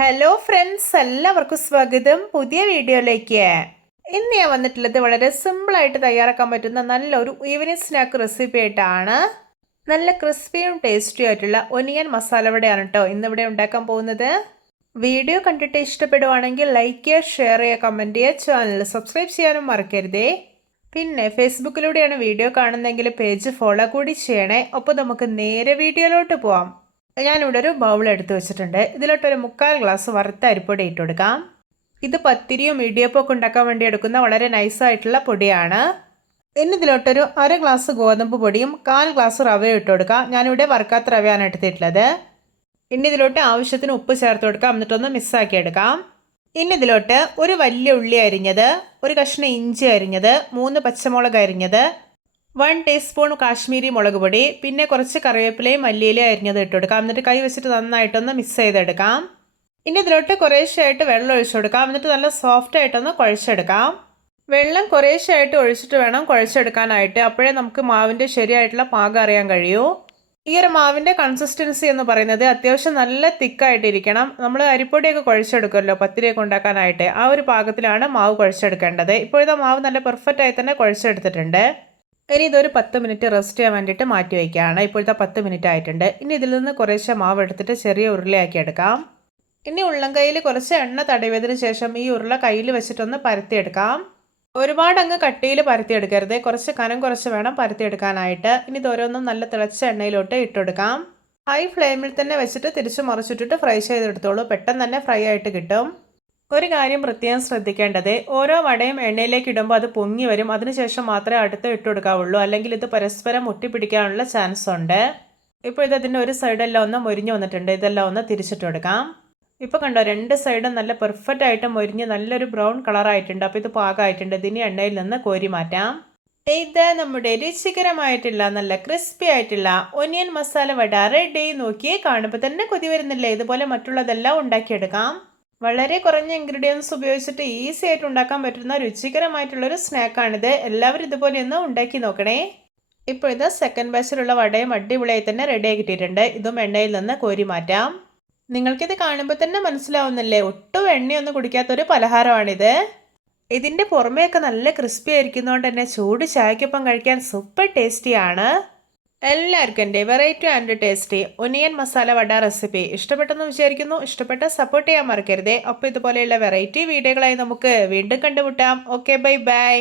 Hello friends, എല്ലാവർക്കും സ്വാഗതം പുതിയ വീഡിയോയിലേക്ക്. ഇന്ന് ഞാൻ വന്നിട്ടുള്ളത് വളരെ സിമ്പിളായിട്ട് തയ്യാറാക്കാൻ പറ്റുന്ന നല്ലൊരു ഈവനിങ് സ്നാക്ക് റെസിപ്പി ആയിട്ടാണ്. നല്ല ക്രിസ്പിയും ടേസ്റ്റിയും ആയിട്ടുള്ള ഒനിയൻ മസാല വടയാണ് കേട്ടോ ഇന്നിവിടെ ഉണ്ടാക്കാൻ പോകുന്നത്. വീഡിയോ കണ്ടിട്ട് ഇഷ്ടപ്പെടുവാണെങ്കിൽ ലൈക്ക് ചെയ്യുക, ഷെയർ ചെയ്യുക, കമൻറ്റ് ചെയ്യുക, ചാനൽ സബ്സ്ക്രൈബ് ചെയ്യാനും മറക്കരുതേ. പിന്നെ ഫേസ്ബുക്കിലൂടെയാണ് വീഡിയോ കാണുന്നതെങ്കിൽ പേജ് ഫോളോ കൂടി ചെയ്യണേ. അപ്പോൾ നമുക്ക് നേരെ വീഡിയോയിലോട്ട് പോവാം. ഞാനിവിടെ ഒരു ബൗൾ എടുത്ത് വെച്ചിട്ടുണ്ട്. ഇതിലോട്ടൊരു 3/4 ഗ്ലാസ് വറുത്ത അരിപ്പൊടി ഇട്ട് കൊടുക്കാം. ഇത് പത്തിരിയും ഇടിയപ്പം ഒക്കെ ഉണ്ടാക്കാൻ വേണ്ടി എടുക്കുന്ന വളരെ നൈസായിട്ടുള്ള പൊടിയാണ്. ഇനി ഇതിലോട്ടൊരു 1/2 ഗ്ലാസ് ഗോതമ്പ് പൊടിയും 1/4 ഗ്ലാസ് റവയും ഇട്ട് കൊടുക്കാം. ഞാനിവിടെ വറുക്കാത്ത റവയാണ് എടുത്തിട്ടുള്ളത്. ഇനി ഇതിലോട്ട് ആവശ്യത്തിന് ഉപ്പ് ചേർത്ത് കൊടുക്കാം. എന്നിട്ടൊന്ന് മിക്സാക്കി എടുക്കാം. ഇനി ഇതിലോട്ട് ഒരു വലിയ ഉള്ളി അരിഞ്ഞത്, ഒരു കഷ്ണം ഇഞ്ചി അരിഞ്ഞത്, 3 പച്ചമുളക് അരിഞ്ഞത്, 1 ടീസ്പൂൺ കാശ്മീരി മുളക് പൊടി, പിന്നെ കുറച്ച് കറിവേപ്പിലയും മല്ലിയിലയും അരിഞ്ഞത് ഇട്ട് കൊടുക്കാം. എന്നിട്ട് കൈ വെച്ചിട്ട് നന്നായിട്ടൊന്ന് മിക്സ് ചെയ്തെടുക്കാം. ഇനി ഇതിലോട്ട് കുറേശ്ശെയായിട്ട് വെള്ളം ഒഴിച്ചു കൊടുക്കാം. എന്നിട്ട് നല്ല സോഫ്റ്റ് ആയിട്ടൊന്ന് കുഴച്ചെടുക്കാം. വെള്ളം കുറേശ്ശെയായിട്ട് ഒഴിച്ചിട്ട് വേണം കുഴച്ചെടുക്കാനായിട്ട്. അപ്പോഴേ നമുക്ക് മാവിൻ്റെ ശരിയായിട്ടുള്ള പാകം അറിയാൻ കഴിയൂ. ഈ ഒരു മാവിൻ്റെ കൺസിസ്റ്റൻസി എന്ന് പറയുന്നത് അത്യാവശ്യം നല്ല തിക്കായിട്ടിരിക്കണം. നമ്മൾ അരിപ്പൊടിയൊക്കെ കുഴച്ചെടുക്കുമല്ലോ പത്തിരിയൊക്കെ ഉണ്ടാക്കാനായിട്ട്, ആ ഒരു പാകത്തിലാണ് മാവ് കുഴച്ചെടുക്കേണ്ടത്. ഇപ്പോഴത്തെ മാവ് നല്ല പെർഫെക്റ്റ് ആയി തന്നെ കുഴച്ചെടുത്തിട്ടുണ്ട്. ഇനി ഇതൊരു 10 മിനിറ്റ് റെസ്റ്റ് ചെയ്യാൻ വേണ്ടിയിട്ട് മാറ്റി വയ്ക്കുകയാണ്. ഇപ്പോഴത്തെ 10 മിനിറ്റ് ആയിട്ടുണ്ട്. ഇനി ഇതിൽ നിന്ന് കുറേശ്ശെ മാവ് എടുത്തിട്ട് ചെറിയ ഉരുളയാക്കി എടുക്കാം. ഇനി ഉള്ളം കയ്യിൽ കുറച്ച് എണ്ണ തടവിയതിന് ശേഷം ഈ ഉരുള കയ്യിൽ വെച്ചിട്ടൊന്ന് പരത്തിയെടുക്കാം. ഒരുപാട് അങ്ങ് കട്ടിയിൽ പരത്തിയെടുക്കരുത്, കുറച്ച് കനം കുറച്ച് വേണം പരത്തിയെടുക്കാനായിട്ട്. ഇനി ഇത് ഓരോന്നും നല്ല തിളച്ച എണ്ണയിലോട്ട് ഇട്ടെടുക്കാം. ഹൈ ഫ്ലെയിമിൽ തന്നെ വെച്ചിട്ട് തിരിച്ചു മറിച്ചിട്ടിട്ട് ഫ്രൈ ചെയ്തെടുത്തോളൂ. പെട്ടെന്ന് തന്നെ ഫ്രൈ ആയിട്ട് കിട്ടും. ഒരു കാര്യം പ്രത്യേകം ശ്രദ്ധിക്കേണ്ടത്, ഓരോ വടയും എണ്ണയിലേക്ക് ഇടുമ്പോൾ അത് പൊങ്ങി വരും. അതിനുശേഷം മാത്രമേ അടുത്ത് ഇട്ട് കൊടുക്കാവുള്ളൂ, അല്ലെങ്കിൽ ഇത് പരസ്പരം ഒട്ടിപ്പിടിക്കാനുള്ള ചാൻസ് ഉണ്ട്. ഇപ്പോൾ ഇതിൻ്റെ ഒരു സൈഡെല്ലാം ഒന്ന് മൊരിഞ്ഞ് വന്നിട്ടുണ്ട്. ഇതെല്ലാം ഒന്ന് തിരിച്ചിട്ട് കൊടുക്കാം. ഇപ്പോൾ കണ്ടോ, 2 സൈഡും നല്ല പെർഫെക്റ്റ് ആയിട്ട് മൊരിഞ്ഞ് നല്ലൊരു ബ്രൗൺ കളറായിട്ടുണ്ട്. അപ്പോൾ ഇത് പാകമായിട്ടുണ്ട്. ഇതിന് എണ്ണയിൽ നിന്ന് കോരി മാറ്റാം. ഇത് നമ്മുടെ രുചികരമായിട്ടുള്ള നല്ല ക്രിസ്പി ആയിട്ടുള്ള ഒനിയൻ മസാല വട റെഡി. നോക്കിയേ, കാണുമ്പോൾ തന്നെ കൊതി വരുന്നില്ലേ? ഇതുപോലെ മറ്റുള്ളതെല്ലാം ഉണ്ടാക്കിയെടുക്കാം. വളരെ കുറഞ്ഞ ഇൻഗ്രീഡിയൻസ് ഉപയോഗിച്ചിട്ട് ഈസി ആയിട്ട് ഉണ്ടാക്കാൻ പറ്റുന്ന രുചികരമായിട്ടുള്ളൊരു സ്നാക്കാണിത്. എല്ലാവരും ഇതുപോലെ ഒന്ന് ഉണ്ടാക്കി നോക്കണേ. ഇപ്പോൾ ഇത് സെക്കൻഡ് ബാച്ചിലുള്ള വടയും അടിപൊളിയായി തന്നെ റെഡി ആക്കിയിട്ടുണ്ട്. ഇതും എണ്ണയിൽ നിന്ന് കോരി മാറ്റാം. നിങ്ങൾക്കിത് കാണുമ്പോൾ തന്നെ മനസ്സിലാവുന്നില്ലേ, ഒട്ടും എണ്ണയൊന്നും കുടിക്കാത്തൊരു പലഹാരമാണിത്. ഇതിൻ്റെ പുറമേയൊക്കെ നല്ല ക്രിസ്പി ആയിരിക്കുന്നതുകൊണ്ട് തന്നെ ചൂട് ചായക്കൊപ്പം കഴിക്കാൻ സൂപ്പർ ടേസ്റ്റിയാണ്. എല്ലാവർക്കും എൻ്റെ variety and tasty onion masala vada recipe ഇഷ്ടപ്പെട്ടെന്ന് വിചാരിക്കുന്നു. ഇഷ്ടപ്പെട്ട സപ്പോർട്ട് ചെയ്യാൻ മറക്കരുതേ. അപ്പോൾ ഇതുപോലെയുള്ള വെറൈറ്റി വീഡിയോകളായി നമുക്ക് വീണ്ടും കണ്ടുമുട്ടാം. Okay, bye bye.